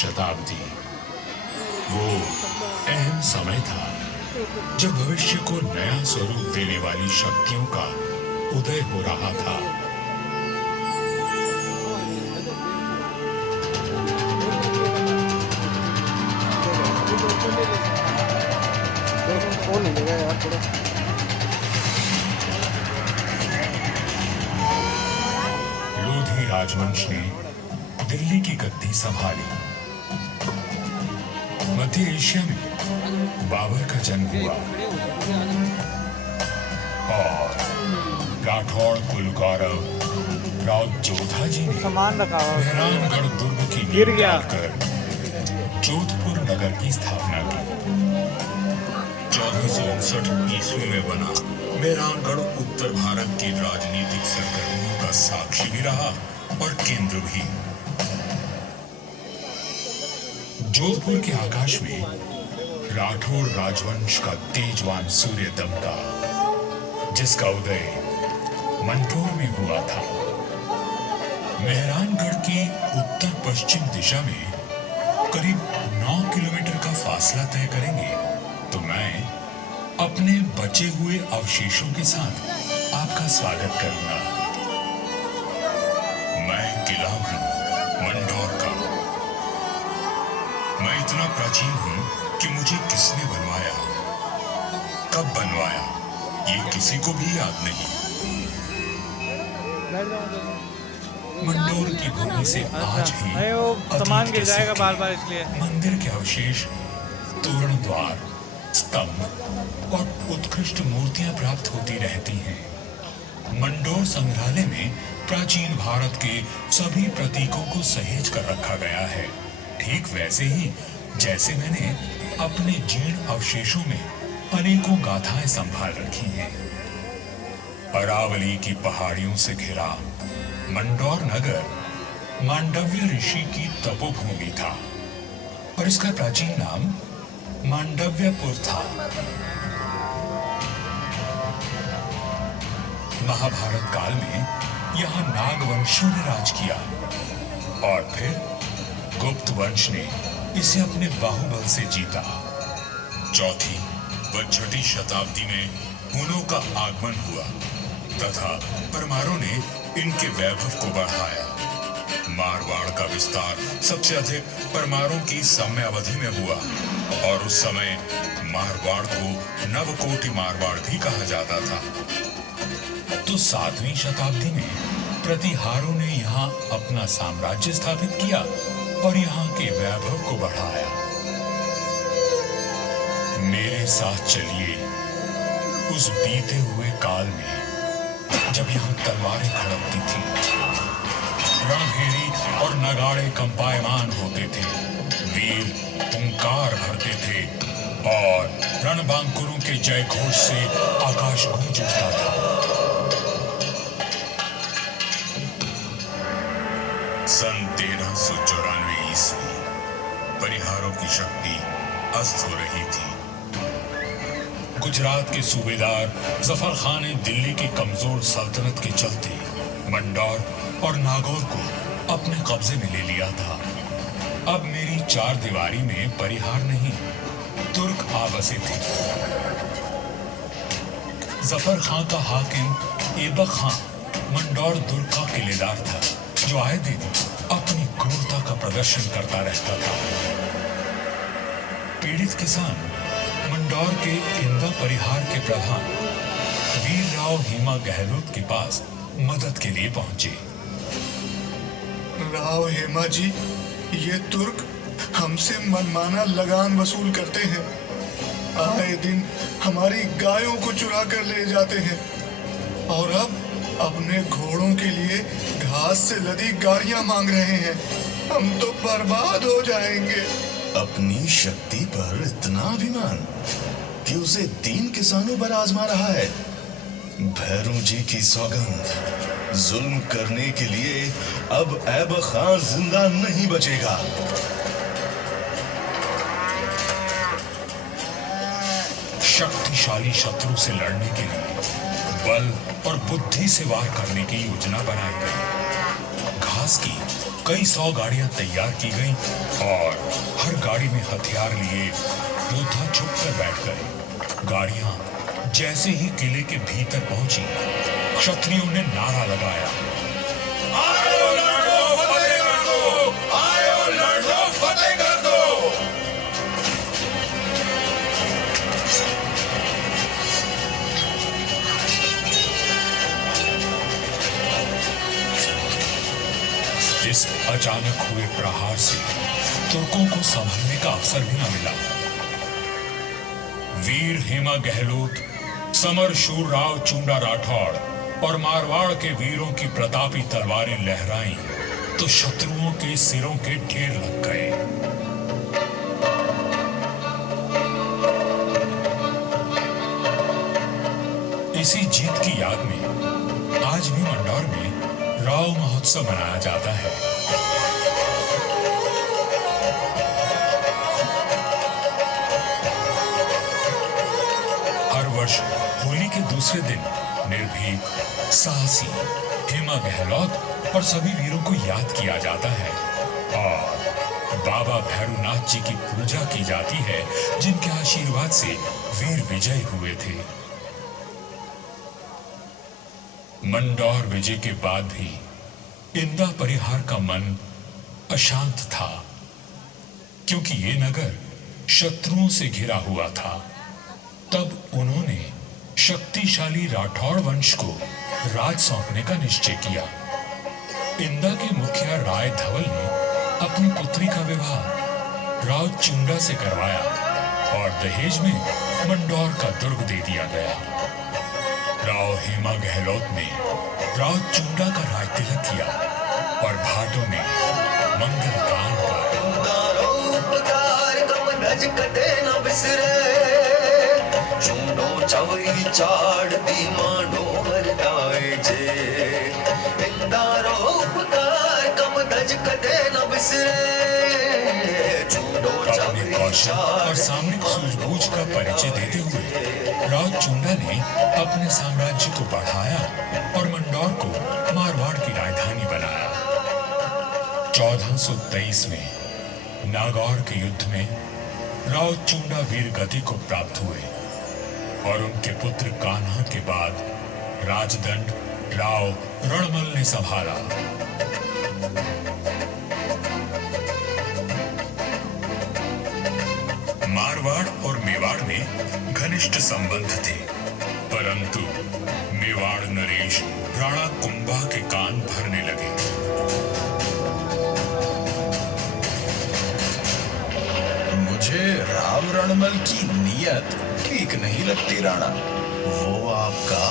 शताब्दी वो अहम समय था जब भविष्य को नया स्वरूप देने वाली शक्तियों का उदय हो रहा था। लोधी राजवंश ने दिल्ली की गद्दी संभाली। मध्य एशिया में बाबर का जन्म हुआ और राठौड़ कुलगौरव राव जोधा जी ने मेहरानगढ़ दुर्ग की नींव डालकर जोधपुर नगर की स्थापना की। 1459 ईस्वी में बना मेहरानगढ़ उत्तर भारत की राजनीतिक सरगर्मियों का साक्षी भी रहा और केंद्र भी। जोधपुर के आकाश में राठौड़ राजवंश का तेजवान सूर्य दमका, जिसका उदय मंदसौर में हुआ था। मेहरानगढ़ की उत्तर पश्चिम दिशा में करीब 9 किलोमीटर का फासला तय करेंगे तो मैं अपने बचे हुए अवशेषों के साथ आपका स्वागत करूंगा। मैं किला हूं मंदसौर का। मैं इतना प्राचीन हूं कि मुझे किसने बनवाया, कब बनवाया, ये किसी को भी याद नहीं। मंदसौर की भूमि से आज भी सामान गिर जाएगा बार बार, इसलिए मंदिर के अवशेष, तोरण द्वार, स्तंभ और उत्कृष्ट मूर्तियां प्राप्त होती रहती हैं। मंदसौर संग्रहालय में प्राचीन भारत के सभी प्रतीकों को सहेज कर रखा गया है, ठीक वैसे ही जैसे मैंने अपने जीर्ण अवशेषों में अनेकों गाथाएं संभाल रखी हैं। अरावली की पहाड़ियों से घिरा मंदसौर नगर मांडव्य ऋषि की तपोभूमि था और इसका प्राचीन नाम मांडव्यपुर था। महाभारत काल में यहाँ नागवंशियों ने राज किया और फिर गुप्त वंश ने इसे अपने बाहुबल से जीता। चौथी व छठी शताब्दी में हुनों का आगमन हुआ तथा परमारों ने इनके वैभव को बढ़ाया। मारवाड़ का विस्तार सबसे अधिक परमारों की समयावधि में हुआ और उस समय मारवाड़ को नवकोटि मारवाड़ भी कहा जाता था। तो 7वीं शताब्दी में प्रतिहारों ने यहाँ अपना साम्राज्य स्थापित किया और यहाँ के वैभव को बढ़ाया। मेरे साथ चलिए उस बीते हुए काल में जब यहाँ तलवारें खड़कती थी, रणभेरी और नगाड़े कंपायमान होते थे, वीर हुंकार भरते थे और रणबांकुरों के जय घोष से आकाश गूंज उठता था। सन 1394 ईस्वी परिहारों की शक्ति अस्त हो रही थी। गुजरात के सूबेदार जफर खान ने दिल्ली की कमजोर सल्तनत के चलते मंदसौर और नागौर को अपने कब्जे में ले लिया था। अब मेरी चार दीवारी में परिहार नहीं, तुर्क आ बसे थे। जफर खान का हाकिम ऐबक खान मंदसौर दुर्ग का किलेदार था, जो आए दिन अपनी क्रूरता का प्रदर्शन करता रहता था। पीड़ित किसान मंदसौर के इंदा परिहार के प्रधान वीर राव हेमा गहलोत के पास मदद के लिए पहुंचे। राव हेमा जी, ये तुर्क हमसे मनमाना लगान वसूल करते हैं। आए दिन हमारी गायों को चुरा कर ले जाते हैं और अब अपने घोड़ों के लिए घास से लदी गाड़ियां मांग रहे हैं। हम तो बर्बाद हो जाएंगे। अपनी शक्ति पर इतना अभिमान कि उसे 3 किसानों पर आजमा रहा है। भैरू जी की सौगंध, जुल्म करने के लिए अब ऐबक खान जिंदा नहीं बचेगा। शक्तिशाली शत्रु से लड़ने के लिए बल और बुद्धि से वार करने की योजना बनाई गई। घास की कई 100 गाड़ियां तैयार की गईं और हर गाड़ी में हथियार लिए योद्धा छुप कर बैठ गए। गाड़ियां जैसे ही किले के भीतर पहुंची, क्षत्रियों ने नारा लगाया, आयो लड़ो फतेह कर दो, आयो लड़ो फतेह कर दो। इस अचानक हुए प्रहार से तुर्कों को संभलने का अवसर भी न मिला। वीर हेमा गहलोत, समर शूर राव चुंडा राठौड़ और मारवाड़ के वीरों की प्रतापी तलवारें लहराई तो शत्रुओं के सिरों के ढेर लग गए। इसी जीत की याद में आज भी मंडौर में राव महोत्सव मनाया जाता है। हर वर्ष होली के दूसरे दिन निर्भीक, साहसी हेमा गहलोत और सभी वीरों को याद किया जाता है और बाबा भैरवनाथ जी की पूजा की जाती है, जिनके आशीर्वाद से वीर विजय हुए थे। मंडौर विजय के बाद भी इंदा परिहार का मन अशांत था, क्योंकि ये नगर शत्रुओं से घिरा हुआ था। तब उन्होंने शक्तिशाली राठौड़ वंश को राज सौंपने का निश्चय किया। इंदा के मुखिया राय धवल ने अपनी पुत्री का विवाह राव चुंडा से करवाया और दहेज में मंडौर का दुर्ग दे दिया गया। राव हेमा गहलोत ने राव चुंडा का राज तिलक किया और भाटों ने मंगल गान चूंडो चवरी चाड़ दी मानो हरदाए जे इंदारो उपकार कम दज कदे न बिसरे चूंडो अपने कौशल और सामरिक सूझबूझ का परिचय देते हुए राव चुंडा ने अपने साम्राज्य को बढ़ाया और मंडौर को मारवाड़ की राजधानी बनाया। 1423 में नागौर के युद्ध में राव चुंडा वीर गति को प्राप्त हुए और उनके पुत्र कान्हा के बाद राजदंड राव रणमल ने संभाला। मारवाड़ और मेवाड़ में घनिष्ठ संबंध थे, परंतु मेवाड़ नरेश राणा कुंभा के कान भरने लगे। मुझे राव रणमल की नीयत ठीक नहीं लगती राणा। वो आपका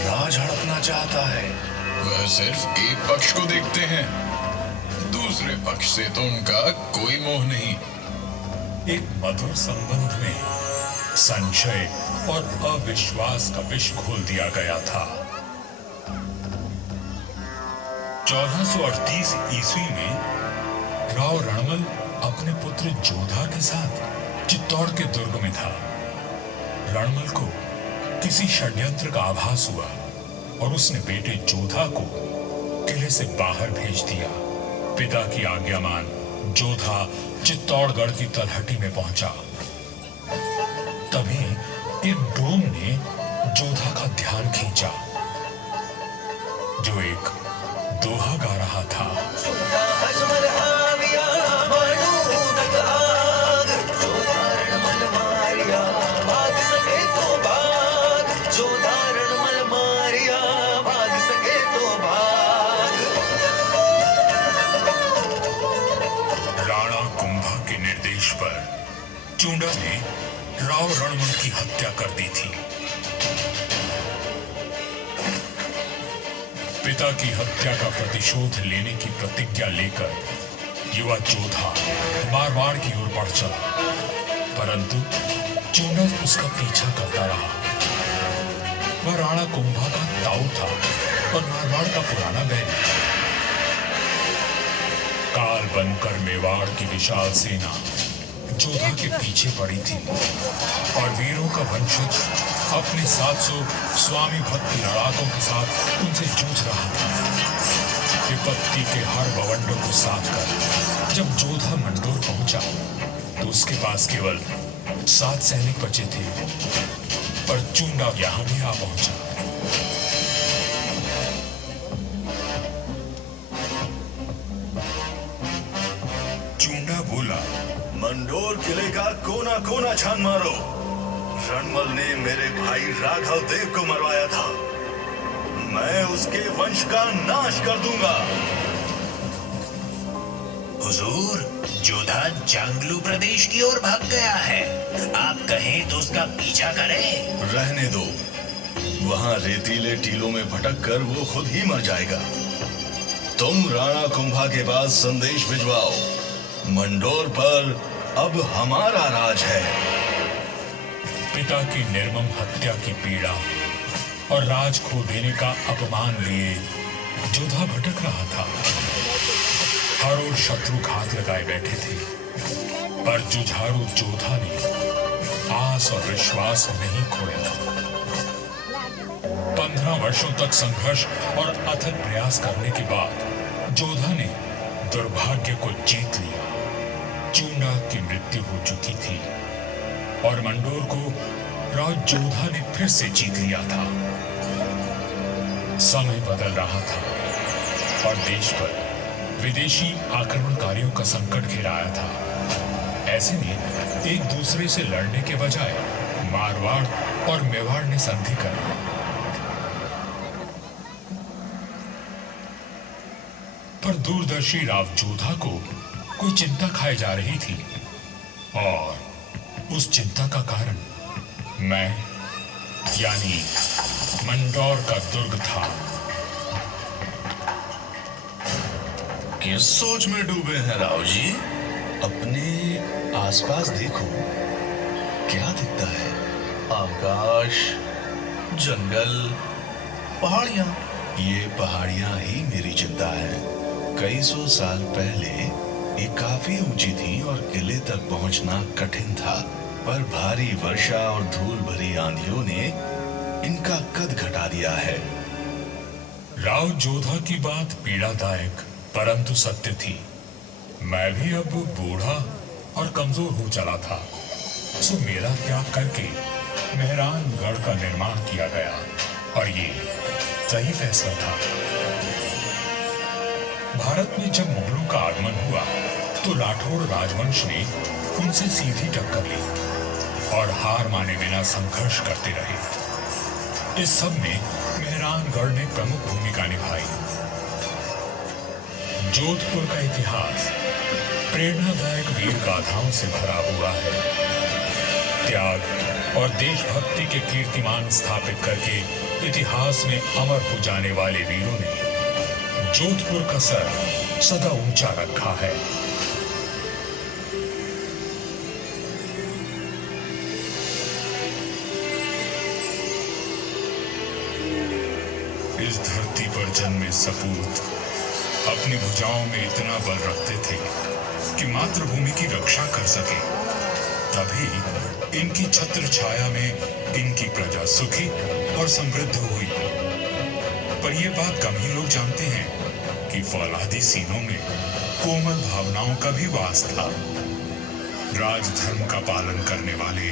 राज हड़पना चाहता है। वह सिर्फ एक पक्ष को देखते हैं, दूसरे पक्ष से तो उनका कोई मोह नहीं। एक मधुर संबंध में संशय और अविश्वास का विष घोल दिया गया था। 1438 ईस्वी में राव रणमल अपने पुत्र जोधा के साथ चित्तौड़ के दुर्ग में था। रणमल को किसी षड्यंत्र का आभास हुआ और उसने बेटे जोधा को किले से बाहर भेज दिया। पिता की आज्ञा मान जोधा चित्तौड़गढ़ की तलहटी में पहुंचा। तभी एक डोम ने जोधा का ध्यान खींचा, जो एक दोहा गा रहा था। चुंडा ने राव रणमल की हत्या कर दी थी। पिता की हत्या का प्रतिशोध लेने की प्रतिज्ञा लेकर युवा जोधा मारवाड़ की ओर बढ़ चला, परंतु चुंडा उसका पीछा करता रहा। वह राणा कुंभा का ताऊ था और मारवाड़ का पुराना बैरी। काल बनकर मेवाड़ की विशाल सेना जोधा के पीछे पड़ी थी और वीरों का वंशज अपने 700 स्वामी भक्त लड़ाकों के साथ उनसे जूझ रहा था। विपत्ति के हर बवंडर को साथ कर जब जोधा मंडोर पहुंचा तो उसके पास केवल 7 सैनिक बचे थे, पर चूंडा यहां भी आ पहुंचा। चूंडा बोला, मंडोर किले का कोना कोना छान मारो। रणमल ने मेरे भाई राघव देव को मरवाया था, मैं उसके वंश का नाश कर दूंगा। हुजूर, जोधा जांगलू प्रदेश की ओर भाग गया है, आप कहें तो उसका पीछा करें। रहने दो, वहां रेतीले टीलों में भटक कर वो खुद ही मर जाएगा। तुम राणा कुंभा के पास संदेश भिजवाओ, मंडोर पर अब हमारा राज है। पिता की निर्मम हत्या की पीड़ा और राज खो देने का अपमान लिए जोधा भटक रहा था। हर ओर शत्रु घात लगाए बैठे थे, पर जुझारू जोधा ने आस और विश्वास नहीं खोया। 15 वर्षों तक संघर्ष और अथक प्रयास करने के बाद जोधा ने दुर्भाग्य को जीत लिया। चूंडा की मृत्यु हो चुकी थी और मंडोर को राज जोधा ने फिर से जीत लिया था। समय बदल रहा था और देश पर विदेशी आक्रमणकारियों का संकट घिराया था। ऐसे में एक दूसरे से लड़ने के बजाय मारवाड़ और मेवाड़ ने संधि कर ली। पर दूरदर्शी राव जोधा को कोई चिंता खाए जा रही थी और उस चिंता का कारण मैं यानी मंडोर का दुर्ग था। किस सोच में डूबे हैं राव जी? अपने आसपास देखो, क्या दिखता है? आकाश, जंगल, पहाड़ियां। ये पहाड़ियां ही मेरी चिंता है। कई सौ साल पहले ये काफी ऊंची थी और किले तक पहुंचना कठिन था, पर भारी वर्षा और धूल भरी आंधियों ने इनका कद घटा दिया है। राव जोधा की बात पीड़ादायक परंतु सत्य थी। मैं भी अब बूढ़ा और कमजोर हो चला था, सो मेरा त्याग करके मेहरानगढ़ का निर्माण किया गया और ये सही फैसला था। भारत में जब मुगलों का आगमन हुआ तो राठौड़ राजवंश ने उनसे सीधी टक्कर ली और हार माने बिना संघर्ष करते रहे। इस सब में मेहरानगढ़ ने प्रमुख भूमिका निभाई। जोधपुर का इतिहास प्रेरणादायक वीर गाथाओं से भरा हुआ है। त्याग और देशभक्ति के कीर्तिमान स्थापित करके इतिहास में अमर हो जाने वाले वीरों ने जोधपुर का सर सदा ऊंचा रखा है। इस धरती पर जन्मे सपूत अपनी भुजाओं में इतना बल रखते थे कि मातृभूमि की रक्षा कर सके। तभी इनकी छत्र छाया में इनकी प्रजा सुखी और समृद्ध हुई। पर यह बात कम ही लोग जानते हैं कि फौलादी सीनों में कोमल भावनाओं का भी वास था। राजधर्म का पालन करने वाले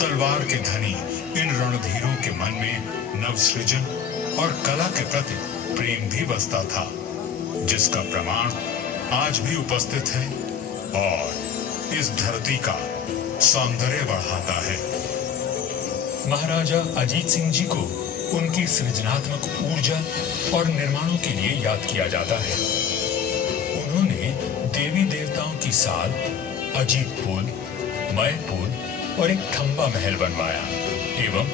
तलवार के धनी इन रणधीरों के मन में नवसृजन और कला के प्रति प्रेम भी बसता था, जिसका प्रमाण आज भी उपस्थित है और इस धरती का सौंदर्य बढ़ाता है। महाराजा अजीत सिंह जी को उनकी सृजनात्मक ऊर्जा और निर्माणों के लिए याद किया जाता है। उन्होंने देवी देवताओं की साल, अजीत पुल, मय पुल और एक खंबा महल बनवाया एवं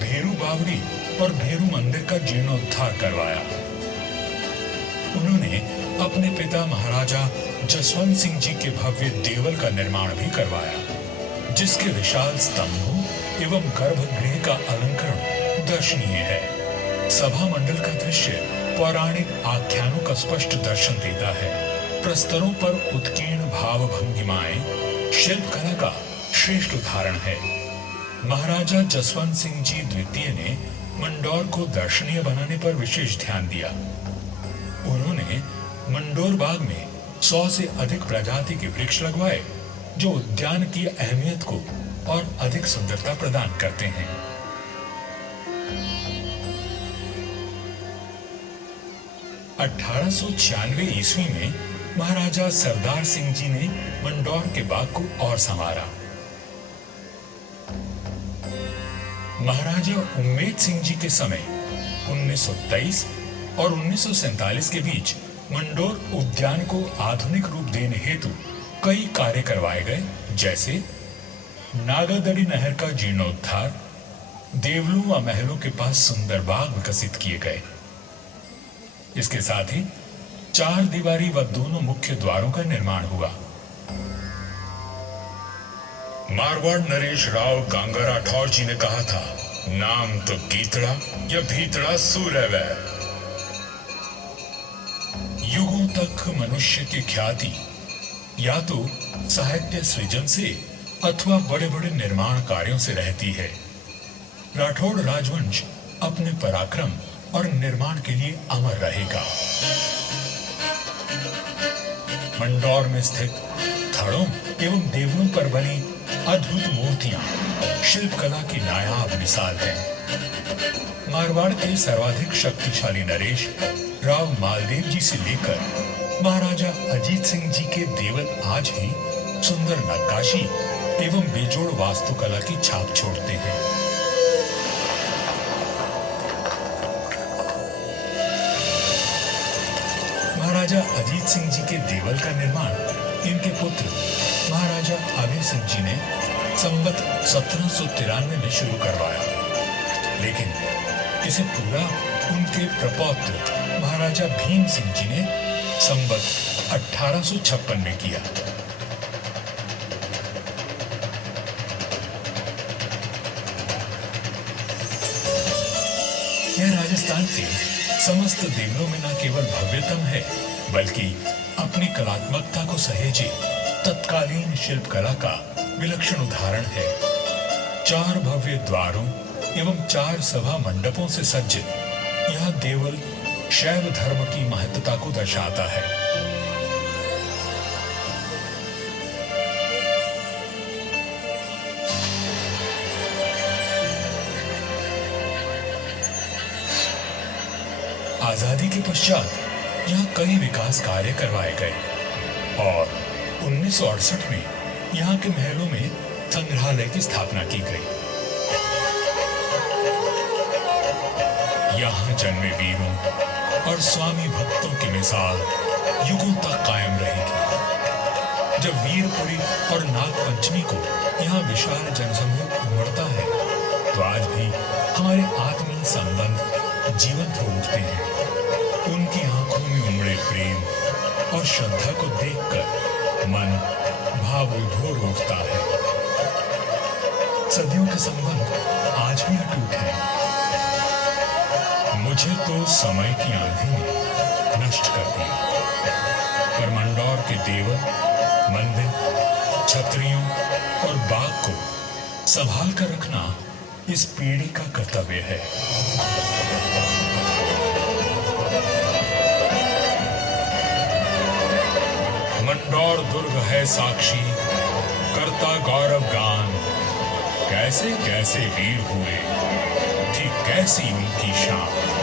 भेरू बावड़ी और भेरू मंदिर का जीर्णोद्धार करवाया। उन्होंने अपने पिता महाराजा जसवंत सिंह जी के भव्य देवल का निर्माण भी करवाया, जिसके विशाल स्तंभों एवं गर्भगृह का अलंकरण दर्शनीय है। सभा मंडल का दृश्य पौराणिक आख्यानों का स्पष्ट दर्शन देता है। प्रस्तरों पर उत्कीर्ण भाव भंगिमाएं शिल्पकला का श्रेष्ठ उदाहरण है। महाराजा जसवंत सिंह जी द्वितीय ने मंडौर को दर्शनीय बनाने पर विशेष ध्यान दिया। उन्होंने मंडोर बाग में 100 से अधिक प्रजाति के वृक्ष लगवाए जो उद्यान की अहमियत को और अधिक सुंदरता प्रदान करते हैं। ईस्वी में महाराजा सरदार सिंह जी ने मंडौर के बाग को और संवारा। महाराजा उम्मेद सिंह जी के समय 1923 और 1947 के बीच मंडोर उद्यान को आधुनिक रूप देने हेतु कई कार्य करवाए गए, जैसे नागादड़ी नहर का जीर्णोद्धार, देवलों व महलों के पास सुंदर बाग विकसित किए गए। इसके साथ ही 4 दीवारी व दोनों मुख्य द्वारों का निर्माण हुआ। मारवाड़ नरेश राव गांगा राठौर जी ने कहा था, नाम तो गीतड़ा या भीतड़ा सूर्य। युगों तक मनुष्य की ख्याति या तो साहित्य सृजन से अथवा बड़े बड़े निर्माण कार्यों से रहती है। राठौड़ राजवंश अपने पराक्रम और निर्माण के लिए अमर रहेगा। मंडौर में स्थित थड़ों एवं देवलों पर बनी अद्भुत मूर्तियां शिल्पकला की नायाब मिसाल है। मारवाड़ के सर्वाधिक शक्तिशाली नरेश राव मालदेव जी से लेकर महाराजा अजीत सिंह जी के देवल आज भी सुंदर नक्काशी एवं बेजोड़ वास्तुकला की छाप छोड़ते हैं। महाराजा अजीत सिंह जी के देवल का निर्माण इनके पुत्र महाराजा अभय सिंह जी ने संवत 1793 में शुरू करवाया, लेकिन इसे पूरा उनके प्रपौत्र महाराजा भीम सिंह जी ने संवत 1856 में किया। यह राजस्थान के समस्त देवलों में न केवल भव्यतम है, बल्कि अपनी कलात्मकता को सहेजे तत्कालीन शिल्पकला का विलक्षण उदाहरण है। 4 भव्य द्वारों एवं 4 सभा मंडपों से सज्जित यह देवल शैव धर्म की महत्ता को दर्शाता है। आजादी के पश्चात यहाँ कई विकास कार्य करवाए गए और 1968 में यहाँ के महलों में संग्रहालय की स्थापना की गई। यहाँ जन्मे वीरों और स्वामी भक्तों की मिसाल युगों तक कायम रहेगी। जब वीरपुरी और नागपंचमी को यहाँ विशाल जनसमूह उमड़ता है, तो आज भी हमारे आत्मीय संबंध जीवंत हो उठते हैं। उनकी आंखों में उमड़े प्रेम और श्रद्धा को देखकर मन भाव विभोर उठता है। सदियों के संबंध आज भी अटूट है। मुझे तो समय की आंधी ने नष्ट कर दिया, पर मंडौर के देवल, मंदिर, छतरियों और बाग को संभाल कर रखना इस पीढ़ी का कर्तव्य है। मंडौर दुर्ग है साक्षी, करता गौरव गान, कैसे कैसे वीर हुए, थी कैसी उनकी शान।